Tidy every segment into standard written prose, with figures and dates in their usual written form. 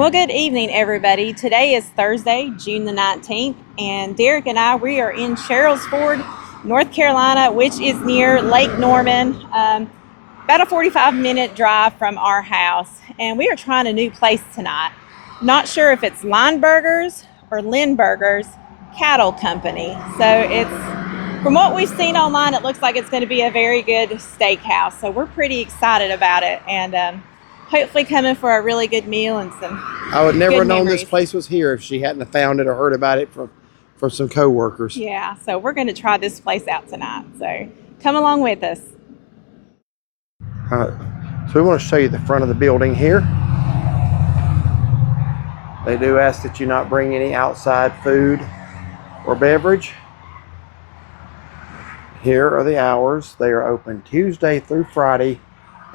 Well, good evening, everybody. Today is Thursday, June the 19th, and Derek and we are in Sherrills, North Carolina, which is near Lake Norman, about a 45-minute drive from our house. And we are trying a new place tonight. Not sure if it's Lineberger's or Lineberger's Cattle Company. So from what we've seen online, it looks like it's going to be a very good steakhouse. So we're pretty excited about it, and hopefully coming for a really good meal and some I would never have known memories. This place was here if she hadn't have found it or heard about it from some co-workers. Yeah, so we're going to try this place out tonight. So come along with us. So we want to show you the front of the building here. They do ask that you not bring any outside food or beverage. Here are the hours. They are open Tuesday through Friday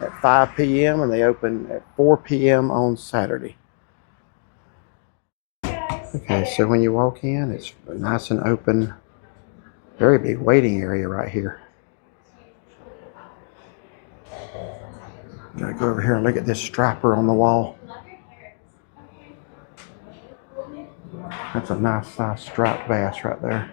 at 5 p.m. and they open at 4 p.m. on Saturday. Okay, so when you walk in, it's nice and open. Very big waiting area right here. Gotta go over here and look at this striper on the wall. That's a nice size striped bass right there.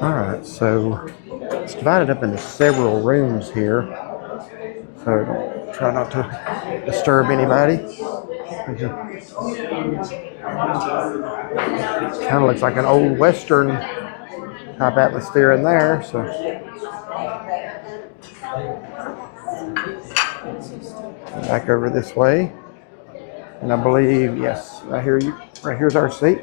Alright, so it's divided up into several rooms here. So try not to disturb anybody. It kind of looks like an old Western type atmosphere in there. So back over this way, and I believe yes, right here's our seat.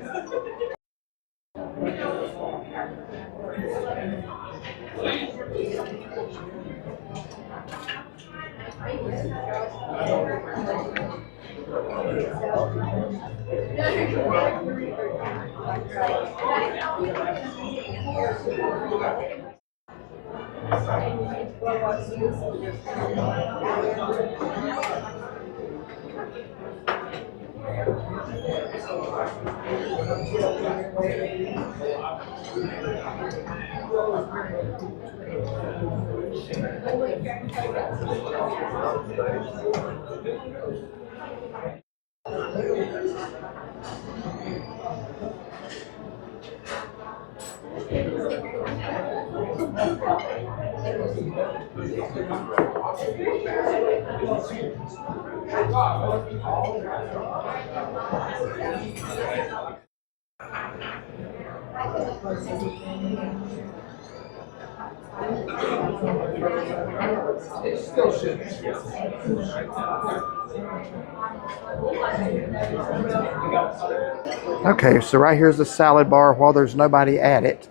Okay, so right here's the salad bar while there's nobody at it.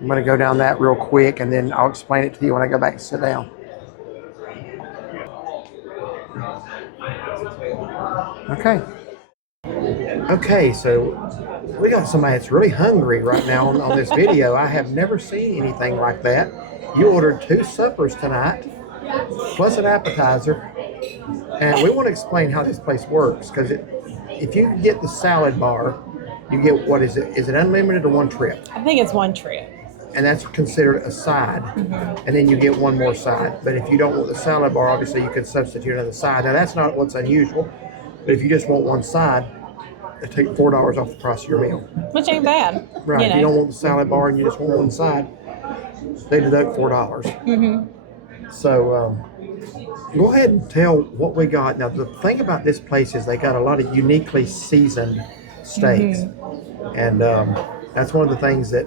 I'm going to go down that real quick and then I'll explain it to you when I go back and sit down. Okay, so we got somebody that's really hungry right now on this video. I have never seen anything like that. You ordered 2 suppers tonight, plus an appetizer. And we want to explain how this place works, because if you get the salad bar, you get, what is it? Is it unlimited or one trip? I think it's one trip. And that's considered a side. Mm-hmm. And then you get one more side. But if you don't want the salad bar, obviously you can substitute another side. Now that's not what's unusual. But if you just want one side, they take $4 off the price of your meal. Which ain't bad. Right. If you don't want the salad bar and you just want one side, they deduct $4. Mm-hmm. So go ahead and tell what we got. Now the thing about this place is they got a lot of uniquely seasoned steaks. Mm-hmm. And that's one of the things that,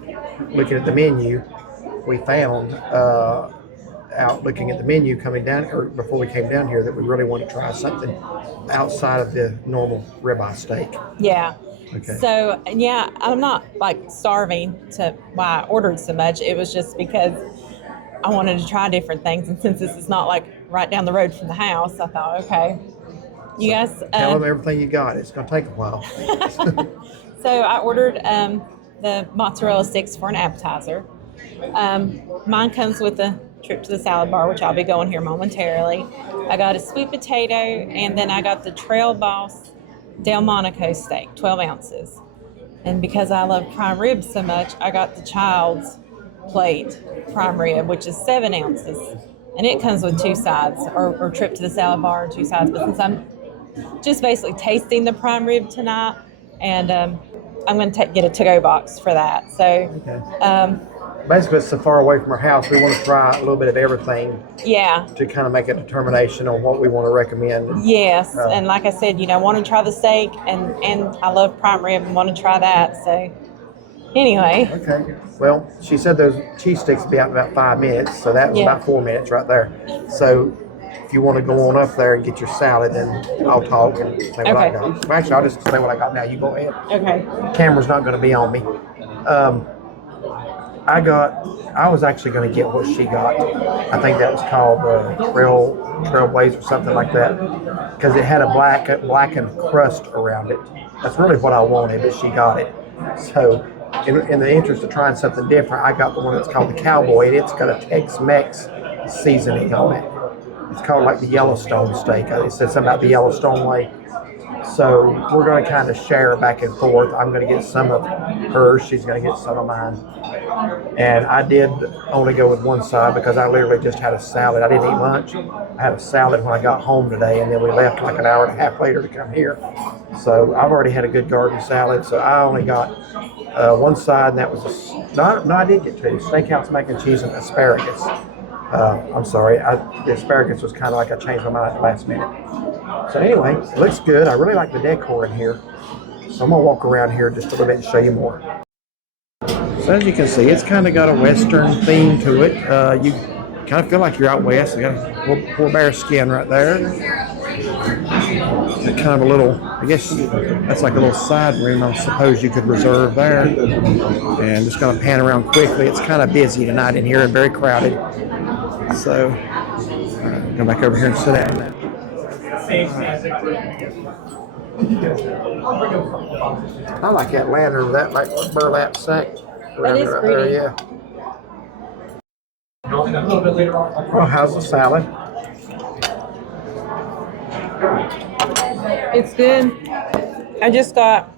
looking at the menu, we found out looking at the menu coming down, or before we came down here, that we really want to try something outside of the normal ribeye steak. Yeah. Okay. So, yeah, I'm not like starving to why I ordered so much. It was just because I wanted to try different things. And since this is not like right down the road from the house, I thought, okay, you guys. Tell them everything you got. It's going to take a while. So I ordered the mozzarella sticks for an appetizer. Mine comes with a trip to the salad bar, which I'll be going here momentarily. I got a sweet potato, and then I got the Trail Boss Delmonico steak, 12 ounces. And because I love prime rib so much, I got the child's plate prime rib, which is 7 ounces. and it comes with 2 sides, or trip to the salad bar, 2 sides. But since I'm just basically tasting the prime rib tonight, and I'm going to get a to-go box for that. So, Okay. Basically, it's so far away from our house, we want to try a little bit of everything. Yeah. To kind of make a determination on what we want to recommend. Yes, and like I said, want to try the steak, and I love prime rib and want to try that. So, anyway. Okay. Well, she said those cheese sticks will be out in about 5 minutes, so that was about 4 minutes right there. So, if you want to go on up there and get your salad, then I'll talk and say what I got. Well, actually, I'll just say what I got now. You go ahead. Okay. Camera's not going to be on me. I was actually going to get what she got. I think that was called Trailblaze or something like that, because it had a blackened crust around it. That's really what I wanted, but she got it. So, in the interest of trying something different, I got the one that's called the Cowboy, and it's got a Tex-Mex seasoning on it. It's called like the Yellowstone steak. It said something about the Yellowstone way. So we're going to kind of share back and forth. I'm going to get some of hers. She's going to get some of mine. And I did only go with one side because I literally just had a salad. I didn't eat lunch. I had a salad when I got home today, and then we left like an hour and a half later to come here. So I've already had a good garden salad. So I only got one side, and that was I did get 2 Steakhouse mac and cheese and asparagus. I'm sorry, the asparagus was kind of like I changed my mind at the last minute. So anyway, it looks good. I really like the decor in here. So I'm going to walk around here just a little bit and show you more. So as you can see, it's kind of got a Western theme to it. You kind of feel like you're out west. You got a poor bear skin right there. Kind of a little, I guess that's like a little side room I suppose you could reserve there. And just going to pan around quickly. It's kind of busy tonight in here and very crowded. So, go back over here and sit down. I like that lantern with that like burlap sack around it right there. Yeah. Well, how's the salad? It's good. I just got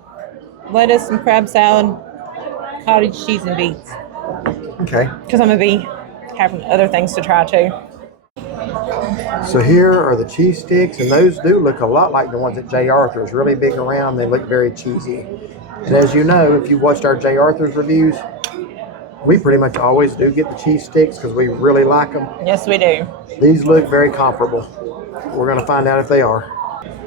lettuce and crab salad, cottage cheese, and beets. Okay. Because I'm going to be having other things to try too. So here are the cheese sticks, and those do look a lot like the ones at J. Arthur's. Really big around, they look very cheesy. And as you know, if you watched our J. Arthur's reviews, we pretty much always do get the cheese sticks because we really like them. Yes, we do. These look very comparable. We're going to find out if they are.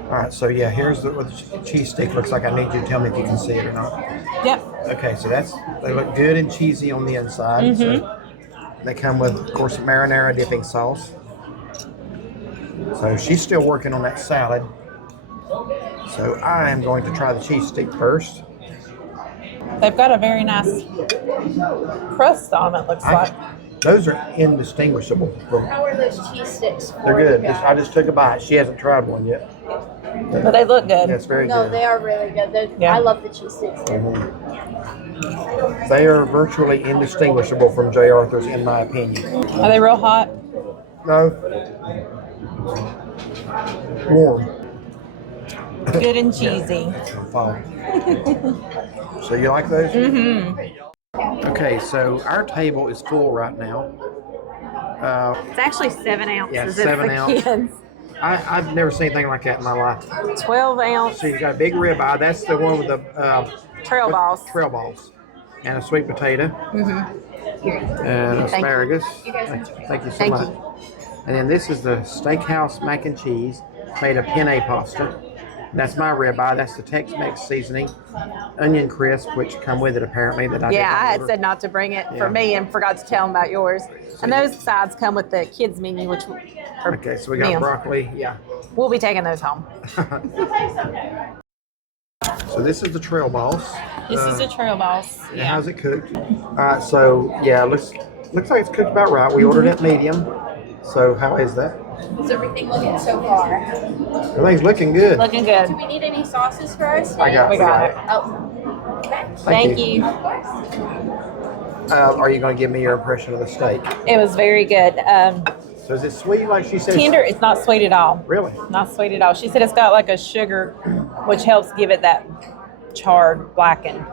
All right, so yeah, here's what the cheese stick looks like. I need you to tell me if you can see it or not. Yep. Okay, so they look good and cheesy on the inside. Mm-hmm. So they come with, of course, marinara dipping sauce. So she's still working on that salad. So I am going to try the cheese stick first. They've got a very nice crust on them, it looks like. Those are indistinguishable. How are those cheese sticks? They're good. I just took a bite. She hasn't tried one yet. But they look good. That's very good. No, they are really good. I love the cheese sticks. Mm-hmm. They are virtually indistinguishable from J. Arthur's, in my opinion. Are they real hot? No. Warm. Good and cheesy. So you like those? Mm-hmm. Okay, so our table is full right now. It's actually 7 ounces. Yeah, 7 ounce. Kids. I've never seen anything like that in my life. 12 ounce. So you got a big ribeye. That's the one with the trail balls. Trail balls. And a sweet potato. Mm-hmm. And asparagus. Thank you so much. You. And then this is the Steakhouse mac and cheese made of penne pasta. That's my ribeye. That's the Tex-Mex seasoning, onion crisp, which come with it apparently. I had said not to bring it for me and forgot to tell them about yours. And those sides come with the kids menu, which okay. So we got broccoli. Yeah. We'll be taking those home. So this is the trail balls. This is the trail balls. Yeah. How's it cooked? All right. So yeah, looks like it's cooked about right. We ordered it medium. So how is that? How's everything looking so far? Everything's looking good. Looking good. Do we need any sauces for us? We got it. Oh. Okay. Thank you. Are you going to give me your impression of the steak? It was very good. So is it sweet like she said? Tender. It's not sweet at all. Really? Not sweet at all. She said it's got like a sugar, which helps give it that charred, blackened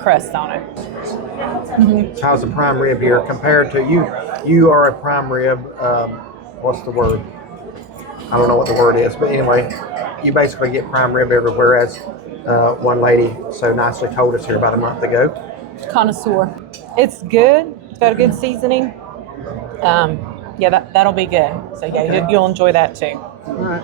crust on it. How's the prime rib here compared to you? You are a prime rib. What's the word? I don't know what the word is, but anyway, you basically get prime rib everywhere, as one lady so nicely told us here about a month ago. Connoisseur. It's good. It's got a good seasoning. Yeah, that'll be good. So yeah, you'll enjoy that too. All right.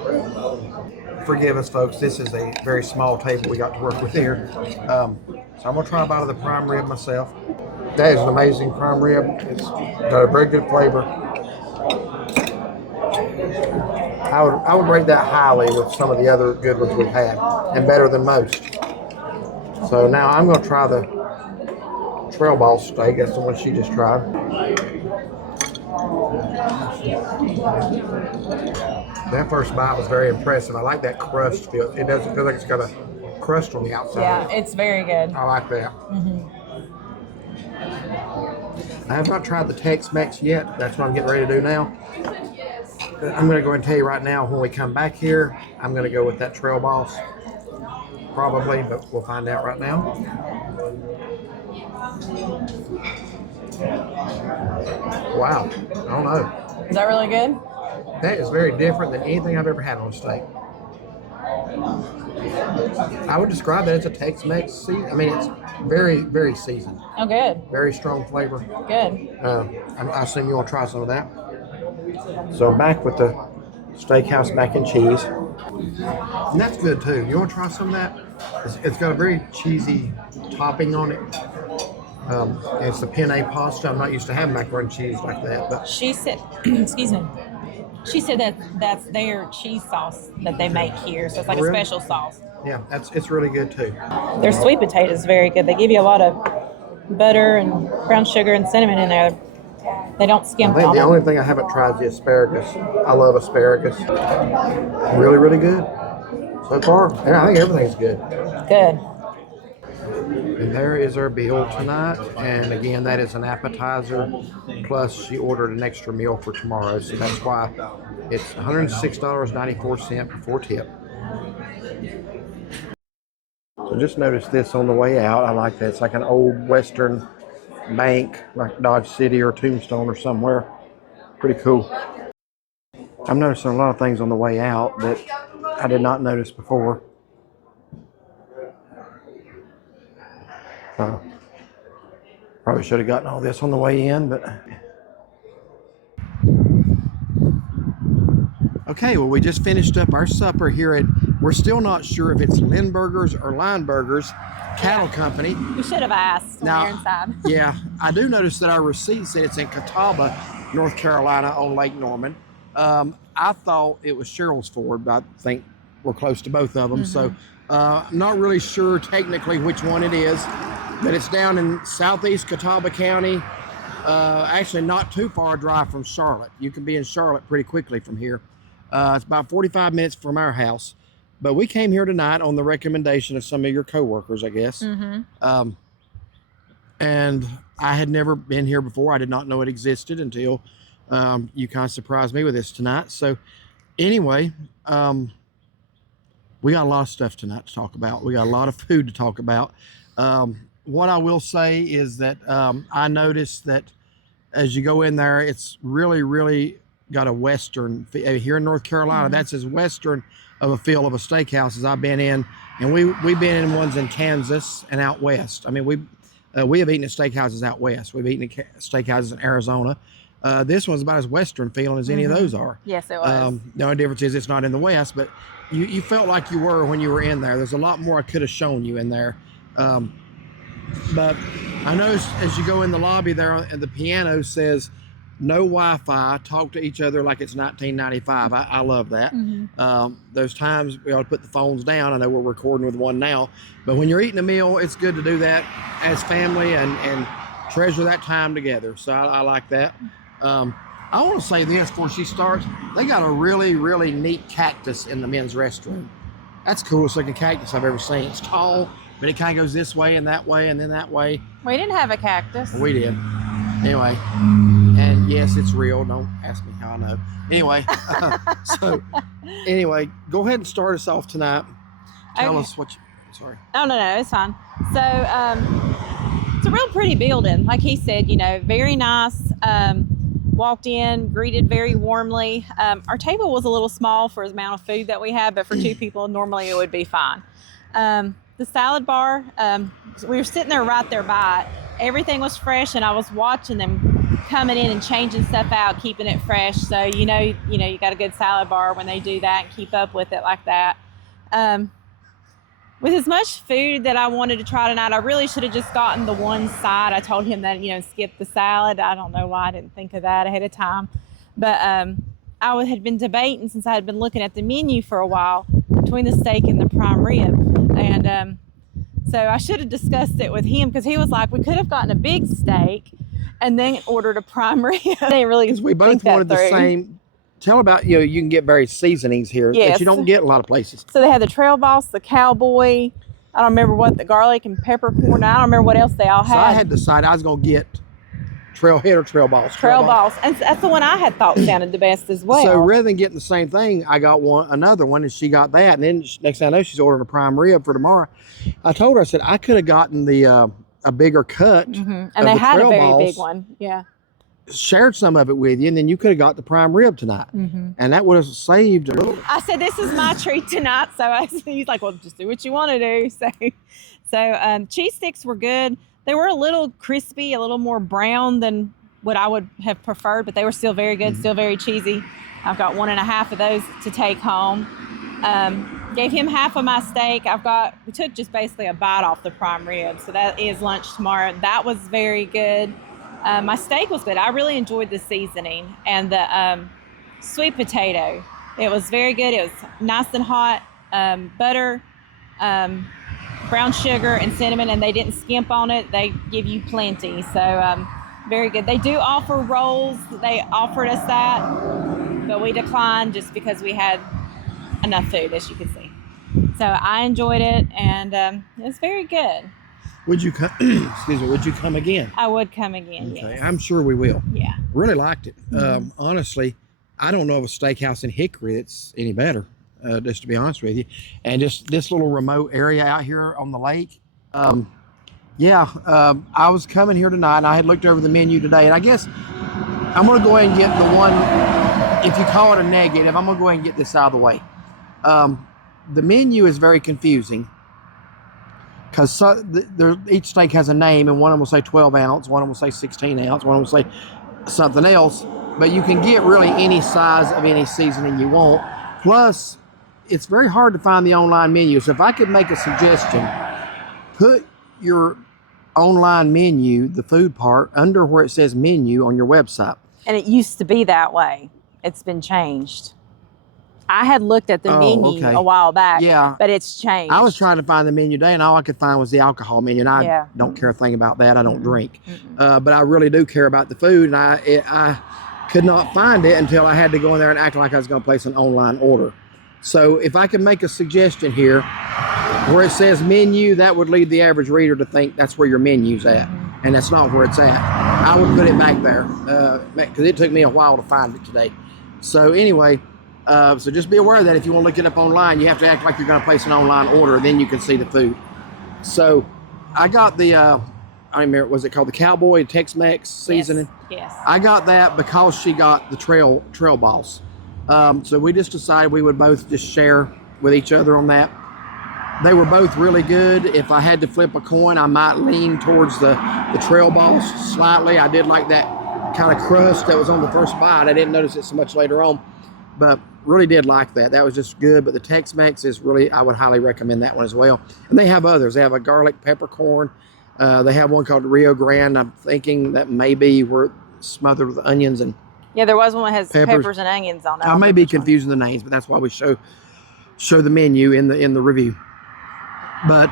Forgive us, folks. This is a very small table we got to work with here. So I'm gonna try a bite of the prime rib myself. That is an amazing prime rib. It's got a very good flavor. I would rate that highly with some of the other good ones we've had, and better than most. So now I'm going to try the trail ball steak. That's the one she just tried. That first bite was very impressive. I like that crust feel. It doesn't feel like it's got a crust on the outside. Yeah, it's very good. I like that. I have not tried the Tex-Mex yet. That's what I'm getting ready to do now. I'm going to go ahead and tell you right now, when we come back here, I'm going to go with that Trail Boss. Probably, but we'll find out right now. Wow. I don't know. Is that really good? That is very different than anything I've ever had on a steak. I would describe that as a Tex-Mex season. I mean, it's very, very seasoned. Oh, good. Very strong flavor. Good. I assume you want to try some of that. So I'm back with the Steakhouse mac and cheese. And that's good too. You want to try some of that? It's got a very cheesy topping on it. It's the penne pasta. I'm not used to having macaroni and cheese like that. But She said, excuse me. She said that that's their cheese sauce that they make here. So it's like a special sauce. yeah, it's really good too. Their sweet potato is very good. They give you a lot of butter and brown sugar and cinnamon in there. They don't skimp I think on the it. only thing I haven't tried is the asparagus. I love asparagus. Really, really good. So far, yeah, I think everything's good. Good. And there is our bill tonight. And again, that is an appetizer. Plus, she ordered an extra meal for tomorrow. So that's why it's $106.94 before tip. So just notice this on the way out. I like that. It's like an old Western bank, like Dodge City or Tombstone or somewhere. Pretty cool. I'm noticing a lot of things on the way out that I did not notice before. Probably should have gotten all this on the way in, but okay, well, we just finished up our supper here at, we're still not sure if it's Lineberger's or Lineberger's Cattle Company. You should have asked when you're inside. Yeah, I do notice that our receipt said it's in Catawba, North Carolina on Lake Norman. I thought it was Sherrill's Ford, but I think we're close to both of them. So I'm not really sure technically which one it is, but it's down in southeast Catawba County. Actually not too far a drive from Charlotte. You can be in Charlotte pretty quickly from here. It's about 45 minutes from our house. But we came here tonight on the recommendation of some of your coworkers, I guess. And I had never been here before. I did not know it existed until you kind of surprised me with this tonight. So anyway, we got a lot of stuff tonight to talk about. We got a lot of food to talk about. What I will say is that I noticed that as you go in there, it's really, really got a Western here in North Carolina. That's as Western of a feel of a steakhouse as I've been in, and we've been in ones in Kansas and out west. I mean, we have eaten at steakhouses out west. We've eaten at steakhouses in Arizona. This one's about as Western feeling as any of those are. Yes, it was. The only difference is it's not in the West, but you felt like you were when you were in there. There's a lot more I could have shown you in there. But I noticed as you go in the lobby there, the piano says, no Wi-Fi, talk to each other like it's 1995. I love that. Those times we ought to put the phones down. I know we're recording with one now, but when you're eating a meal, it's good to do that as family and treasure that time together. So I like that. I want to say this before she starts. They got a really, really neat cactus in the men's restroom. That's the coolest looking cactus I've ever seen. It's tall, but it kind of goes this way and then that way. We didn't have a cactus. We did. Anyway, and yes, it's real. Don't ask me how I know. Anyway, so anyway, go ahead and start us off tonight. Tell us what you, sorry. Oh, no, it's fine. So It's a real pretty building. Like he said, you know, very nice. Walked in, greeted very warmly. Our table was a little small for the amount of food that we had, but for 2 people, normally it would be fine. The salad bar, we were sitting there right there by it. Everything was fresh, and I was watching them coming in and changing stuff out, keeping it fresh. So you got a good salad bar when they do that and keep up with it like that. With as much food that I wanted to try tonight, I really should have just gotten the one side. I told him that, skip the salad. I don't know why I didn't think of that ahead of time. But I had been debating, since I had been looking at the menu for a while, between the steak and the prime rib. And so I should have discussed it with him, because he was like, we could have gotten a big steak and then ordered a prime rib. I didn't really Because we both wanted the same. Tell about, you can get various seasonings here that you don't get in a lot of places. So they had the Trail Boss, the Cowboy. I don't remember what, the garlic and peppercorn. I don't remember what else they all had. So I had decided I was going to get Trailhead or Trail Boss. Trail Boss. And that's the one I had thought sounded the best as well. So rather than getting the same thing, I got another one, and she got that. And then next thing I know, she's ordering a prime rib for tomorrow. I told her, I said, I could have gotten the a bigger cut. And they had a very big one. Yeah. Shared some of it with you, and then you could have got the prime rib tonight, and that would have saved a little. I said, this is my treat tonight. So he's like, well, just do what you want to do. So cheese sticks were good. They were a little crispy, a little more brown than what I would have preferred, but they were still very good, still very cheesy. I've got 1.5 of those to take home. Gave him half of my steak. We took just basically a bite off the prime rib. So that is lunch tomorrow. That was very good. My steak was good. I really enjoyed the seasoning and the sweet potato. It was very good. It was nice and hot. Butter, brown sugar, and cinnamon, and they didn't skimp on it. They give you plenty. So very good. They do offer rolls. They offered us that, but we declined just because we had enough food, as you can see. So I enjoyed it, and it was very good. Would you come? Excuse me. Would you come again? I would come again. Okay, yes. I'm sure we will. Yeah. Really liked it. Honestly, I don't know of a steakhouse in Hickory that's any better. Just to be honest with you, and just this little remote area out here on the lake. I was coming here tonight, and I had looked over the menu today, and I guess I'm going to go ahead and get the one. If you call it a negative, I'm going to go ahead and get this out of the way. The menu is very confusing, because each steak has a name, and one of them will say 12 ounce, one of them will say 16 ounce, one of them will say something else. But you can get really any size of any seasoning you want. Plus, it's very hard to find the online menu. So if I could make a suggestion, put your online menu, the food part, under where it says menu on your website. And it used to be that way. It's been changed. I had looked at the menu a while back, but it's changed. I was trying to find the menu today, and all I could find was the alcohol menu, and I don't care a thing about that. I don't drink. But I really do care about the food, and I could not find it until I had to go in there and act like I was going to place an online order. So if I could make a suggestion here, where it says menu, that would lead the average reader to think that's where your menu's at, and that's not where it's at. I would put it back there, because it took me a while to find it today. So anyway, so just be aware that if you want to look it up online, you have to act like you're going to place an online order, then you can see the food. So I got the, I don't remember, was it called the Cowboy Tex-Mex seasoning? Yes. I got that because she got the Trail Boss. So we just decided we would both just share with each other on that. They were both really good. If I had to flip a coin, I might lean towards the Trail Boss slightly. I did like that kind of crust that was on the first bite. I didn't notice it so much later on, but really did like that. That was just good. But the Tex-Mex is really, I would highly recommend that one as well. And they have others. They have a garlic peppercorn. They have one called Rio Grande. I'm thinking that maybe we're smothered with onions and there was one that has peppers and onions on it. I may be confusing the names, but that's why we show the menu in the review. But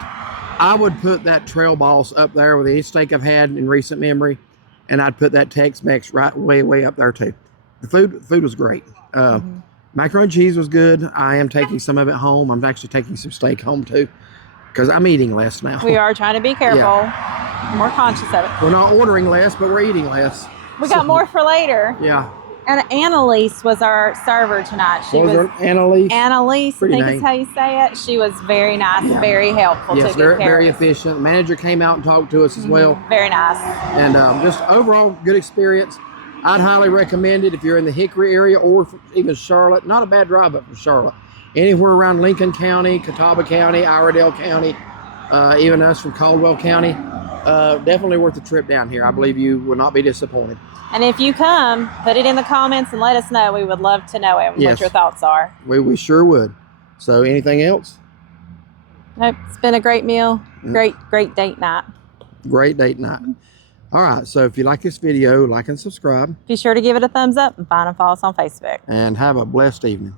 I would put that Trail Boss up there with any steak I've had in recent memory, and I'd put that Tex-Mex right way up there too. The food was great. Macaroni and cheese was good. I am taking some of it home. I'm actually taking some steak home too, because I'm eating less now. We are trying to be careful, more conscious of it. We're not ordering less, but we're eating less. We got more for later. Yeah. And Annalise was our server tonight. She was Annalise. Annalise, I Pretty think name. is how you say it. She was very nice, very helpful. Yes, took good care very of us. efficient. Manager came out and talked to us as well. Very nice. And just overall good experience. I'd highly recommend it if you're in the Hickory area or even Charlotte. Not a bad drive up from Charlotte. Anywhere around Lincoln County, Catawba County, Iredell County, even us from Caldwell County. Definitely worth the trip down here. I believe you will not be disappointed. And if you come, put it in the comments and let us know. We would love to know it, what your thoughts are. We sure would. So anything else? Nope. It's been a great meal. Great date night. Great date night. All right. So if you like this video, like and subscribe. Be sure to give it a thumbs up and find and follow us on Facebook. And have a blessed evening.